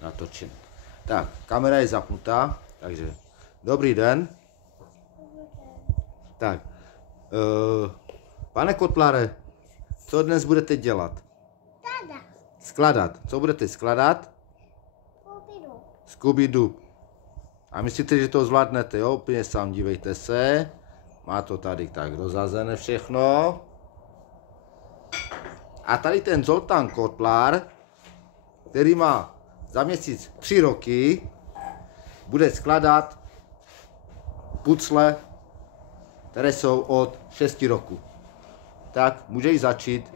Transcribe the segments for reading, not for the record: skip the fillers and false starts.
natočen. Tak, kamera je zapnutá, takže dobrý den. Tak, pane Kotlare, co dnes budete dělat? Skladat. Co budete skladat? Scooby-Doo. A myslíte, že to zvládnete, jo? Úplně sám, dívejte se. Má to tady tak rozazené všechno. A tady ten Zoltán Kotlár, který má za měsíc 3 roky, bude skladat pucle, které jsou od 6 roku. Tak, může jí začít.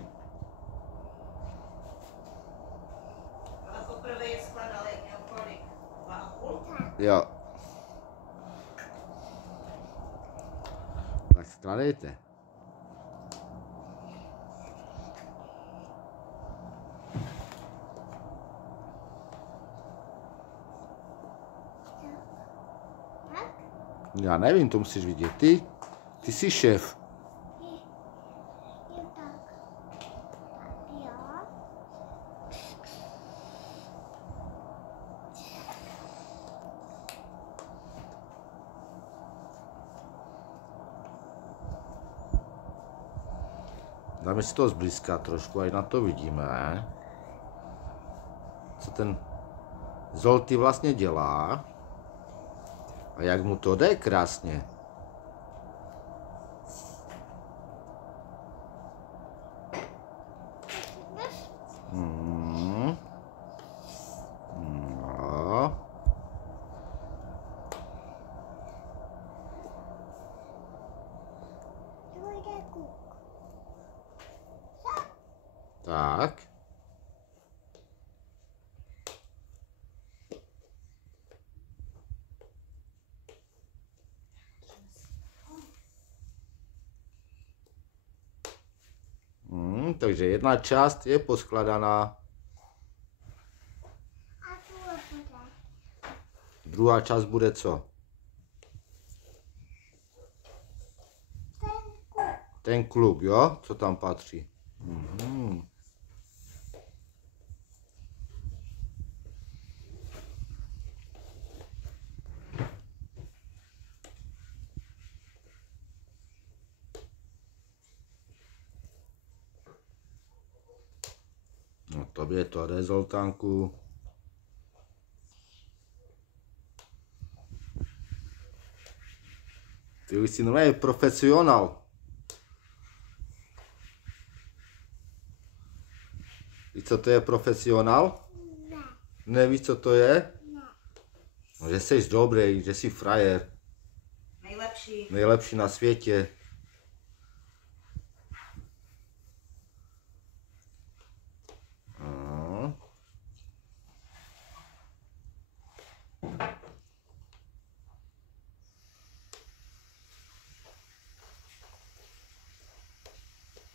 Ale poprvé je skladal, jak měl kolik? 2,5? Jo. Tak skladejte. Já nevím, to musíš vidět. Ty jsi šéf. Dáme si to zblízka trošku, ať na to vidíme, co ten Zolty vlastně dělá a jak mu to jde krásně. No. Tak. Takže jedna část je poskladaná. Druhá část bude co? Ten kluk, jo? Co tam patří? No tobě to jde, Zoltánku. Ty už jsi normálně profesionál. Víš, co to je profesionál? Ne. Nevíš, co to je? Ne. No, že jsi dobrý, že jsi frajer. Nejlepší. Nejlepší na světě.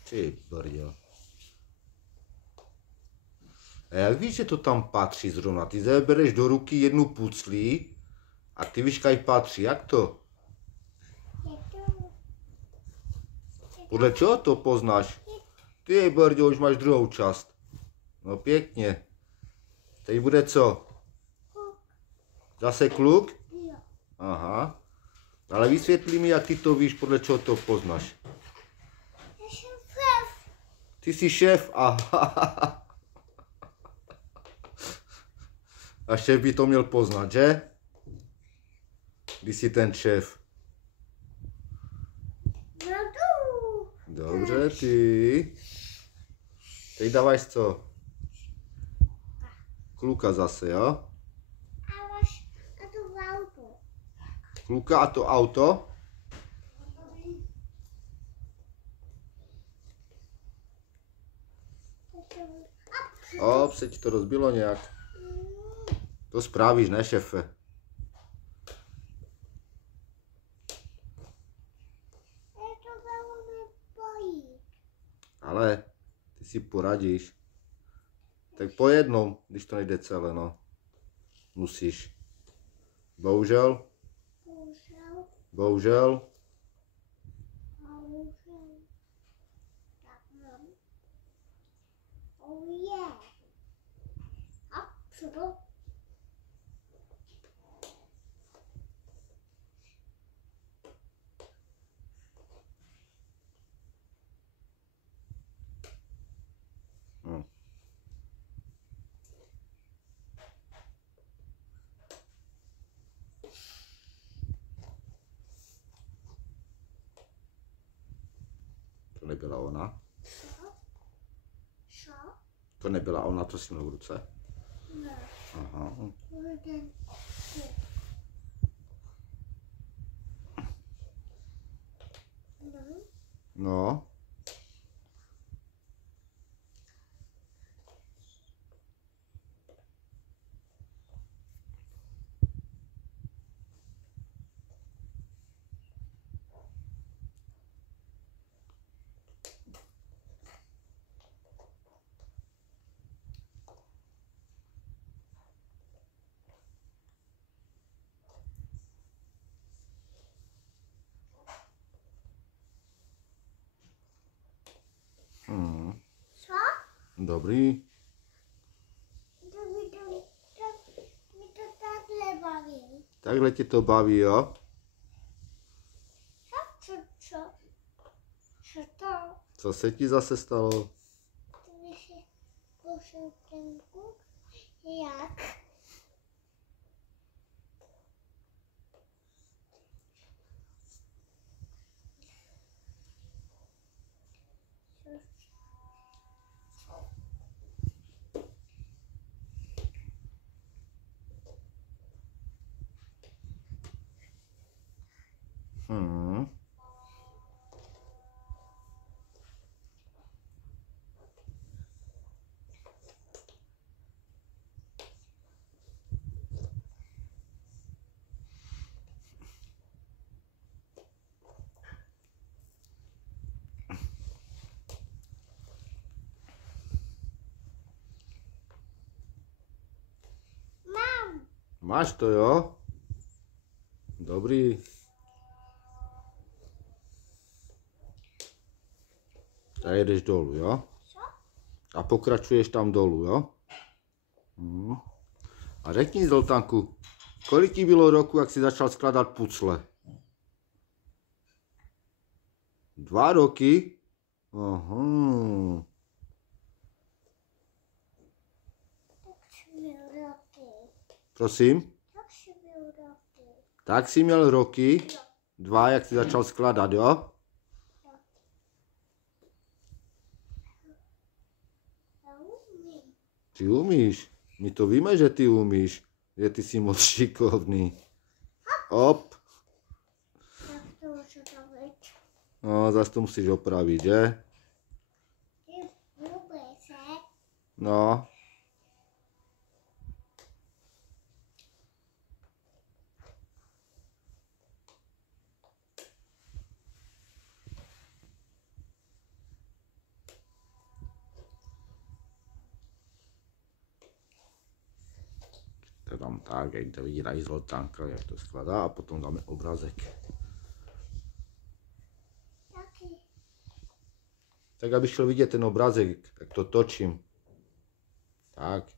Ty brďo. A jak víš, že to tam patří zrovna? Ty zabereš do ruky jednu puclí a ty víš, kaj patří. Jak to? Podle čeho to poznáš? Ty brďo, už máš druhou část. No pěkně. Teď bude co? Zase kluk? Aha. Ale vysvětlí mi, jak ty to víš, podle čeho to poznáš. Ty jsi šéf, aha. A šéf by to měl poznat, že? Když jsi ten šéf. Dobře, ty. Teď dávaj co? Kluka zase, jo? Kluka a to auto? Op, se ti to rozbilo nějak. To spravíš, ne, šéfe? Ale ty si poradíš. Tak po jednom, když to nejde celé, no. Musíš. Bohužel. Bohužel. nebyla ona. Co? To nebyla ona, co jsi měl v ruce. Ne. Aha. Jeden. No. No. Co? Dobrý. Mi to takhle baví. Takhle tě to baví, jo? Co? Co to? Co se ti zase stalo? Kdyby si pošel ten kuk, jak? Hmm. Mám. Máš to, jo? Dobrý. A jedeš dolů, jo? Co? A pokračuješ tam dolů, jo? A řekni, Zoltánku, kolik ti bylo roku, jak jsi začal skládat pucle? 2 roky? Aha. Tak si byl roky. Prosím? Tak si byl roky. Tak jsi měl roky? 2, jak jsi začal skládat, jo? Já umím. Ty umíš. My to víme, že ty umíš. Že ty jsi moc šikovný. Op. Tak to můžu dobit. No, zase to musíš opravit, že? Ty vůbec se. No. To dám tak, jak to vidí i Zoltánka, jak to skladá, a potom dáme obrázek. Taky. Tak, abych šel vidět ten obrázek, jak to točím. Tak.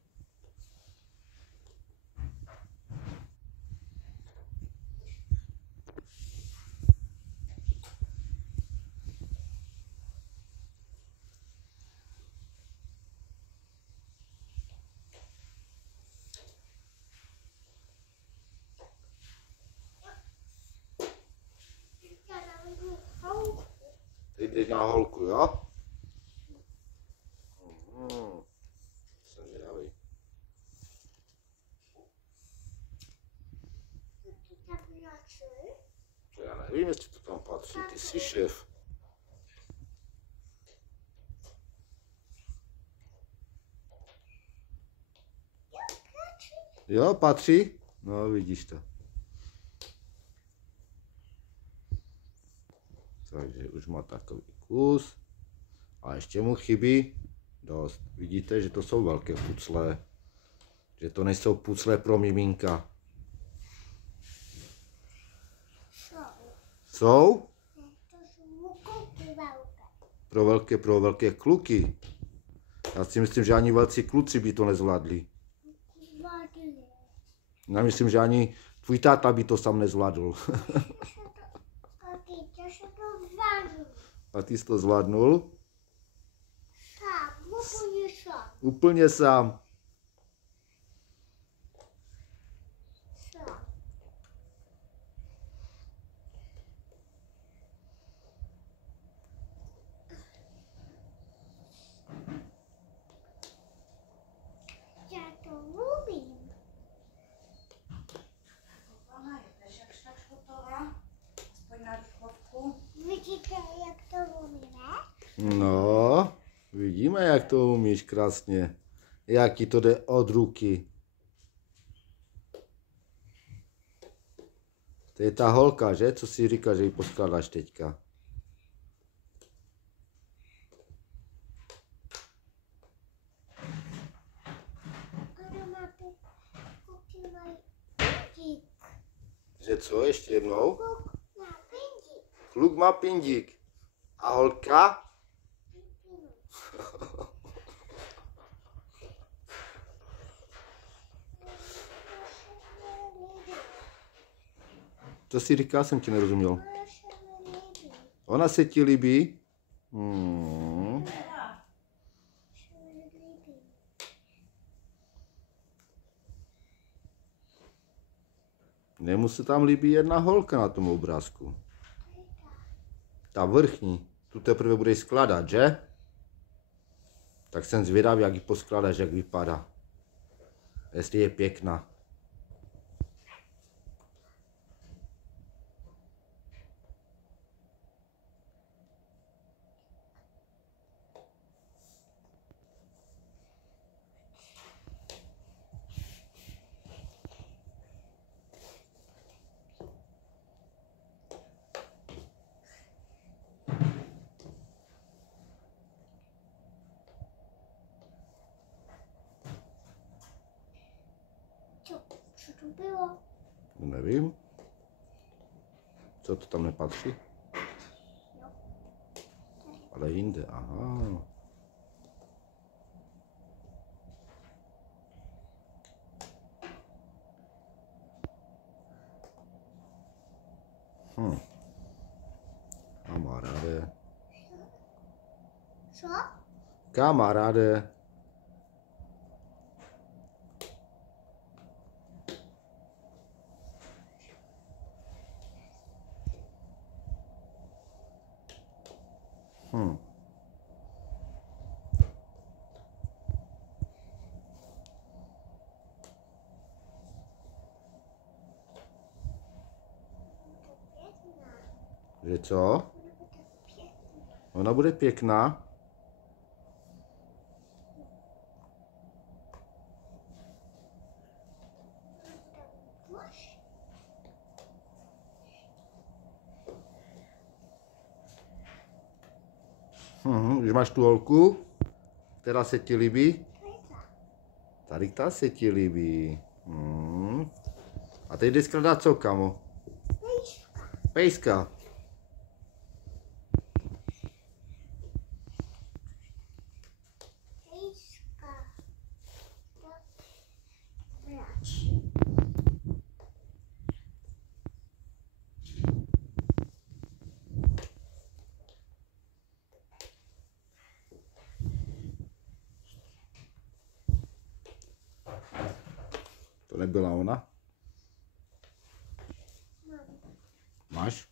Já dám holku. Teď jdeš na holku, jo? Jsem zvědavý. Taky tam pracuji. To já nevím, jestli to tam patří, ty jsi šéf. Já pracuji. Jo, patří? No, vidíš to. Takže už má takový kus. A ještě mu chybí dost. Vidíte, že to jsou velké pucle. Že to nejsou pucle pro miminka. Jsou? To jsou kuky velké. Pro velké kluky. Já si myslím, že ani velcí kluci by to nezvládli. Zvládli. Já myslím, že ani tvůj táta by to sám nezvládl. Taky, to se to zvládli. A ty jsi to zvládnul? Sám, úplně sám. Úplně sám. Sám. No, vidíme, jak to umíš krásně. Jak ti to jde od ruky. To je ta holka, že? Co si říká, že ji poskládáš teďka? Ona má kuky mají pindík. Že co? Ještě jednou? Kuk má pindík. Kluk má pindík. A holka? Pindík. Co si říká, jsem ti nerozuměl. Ona se mi líbí. Ona se ti líbí? Se mi líbí. Nemu se tam líbí jedna holka na tom obrázku. Ta vrchní. Tu teprve budeš skládat, že? Tak jsem zvědavý, jak ji poskládáš, jak vypadá. Jestli je pěkná. Co to bylo? Nevím. Co to tam nepatří? Ale jinde, aha. Kamaráde. Co? Kamaráde. Pěkná. Že co? Ona bude pěkná. Ona bude pěkná. Bož. Už máš tu holku, která se ti líbí. Pěkná. Tady ta se ti líbí. A teď jdeš skládat co, kamo? Pejska. Pejska. Pejska. Tak. Vrať. To nebyla ona? Mám. Máš?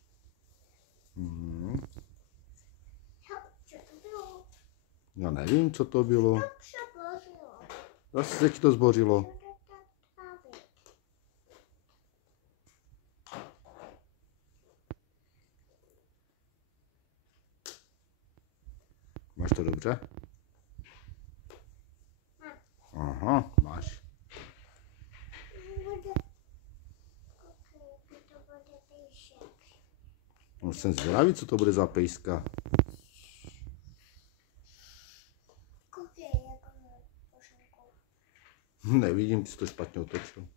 Co to bylo? Já nevím, co to bylo. Tak se bořilo. Zase se ti to zbořilo. Co to tak tráví? Máš to dobře? Mám. Aha, máš. Bude. Koukej, to bude pejšek. Už jsem zvědavý, co to bude za pejska. Koukej, jak má pošenku. Nevidím, ty jsi to špatně otočil.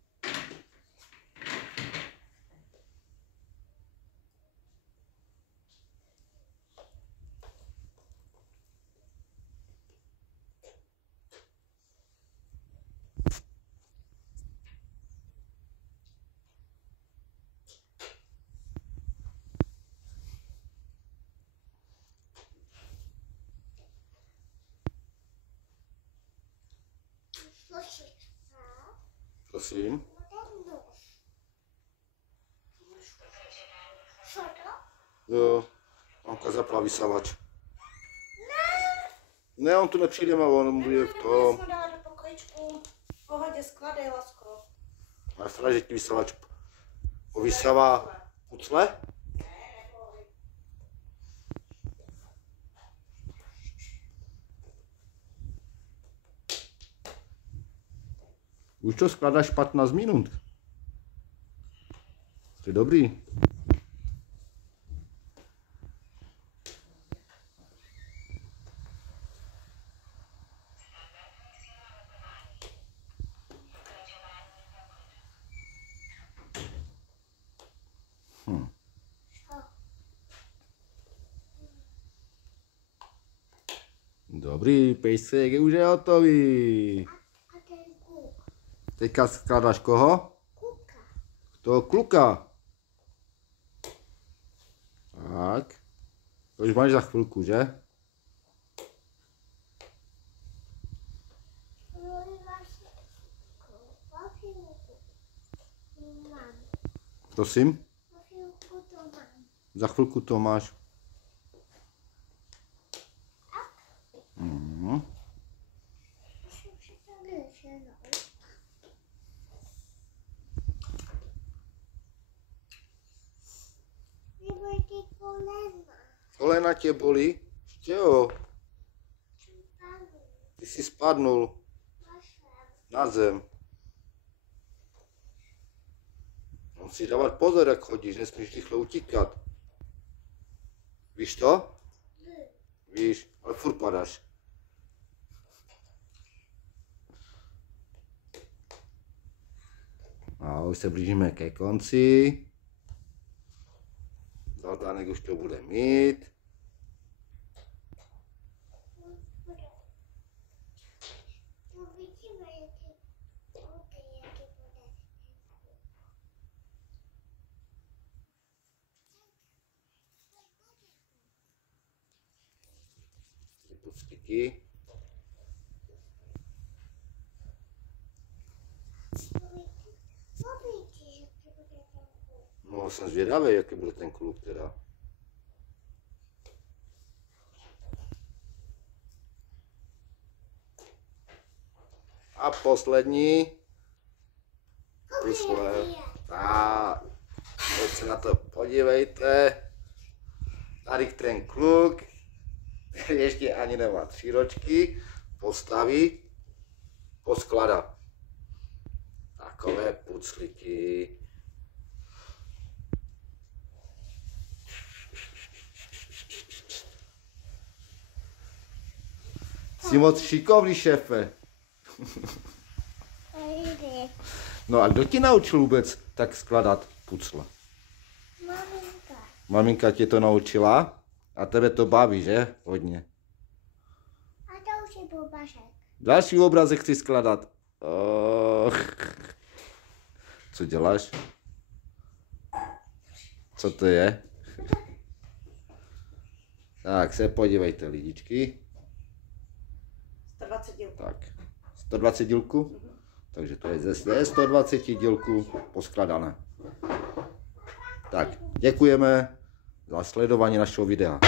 Slyšíš? Prosím. Bude nůž. Co to? Jo, mamka zapla vysavač. Ne, on tu nepřijde, a on bude v tom. Jsme dali do pokojičku. V pohodě, skladej, lasko. Máš strach, že ti vysavač povysává pucle? Už to skládáš 15 minut. Jste dobrý. Dobrý, pejsek je už je hotový. A ten kuk. Teďka skládáš koho? Kuka. Toho kluka. Tak. To už máš za chvilku, že? Mám. Prosím? Chvilku to mám. Za chvilku to máš. Mhm. Musím si to vyženout. Nebo ty kolena. Kolena tě bolí? Ještě jo. Spadnu. Ty jsi spadnul na zem. Musíš dávat pozor, jak chodíš, nesmíš rychle utíkat. Víš to? Víš, ale furt padáš. A už se blížíme ke konci. Zoltánek už to bude mít. Uvidíme, jaký bude. Ty puclíky. Uvidíš, jaký bude ten kuk. No, jsem zvědavý, jaký bude ten kluk teda. A poslední. Pusle. Tak, teď se na to podívejte. Tady ten kluk, který ještě ani nemá 3 ročky, postaví, poskládá. Takové puclíky. Jsi moc šikovný, šéfe. No a kdo ti naučil vůbec tak skládat pucle? Maminka. Maminka tě to naučila a tebe to baví, že? Hodně. A to už je bobašek. Další obrazek chci skládat. Oh. Co děláš? Co to je? Tak se podívejte, lidičky. 120 dílků. Tak, 120 dílků? Takže to je ze 120 dílků poskladané. Tak, děkujeme za sledování našeho videa.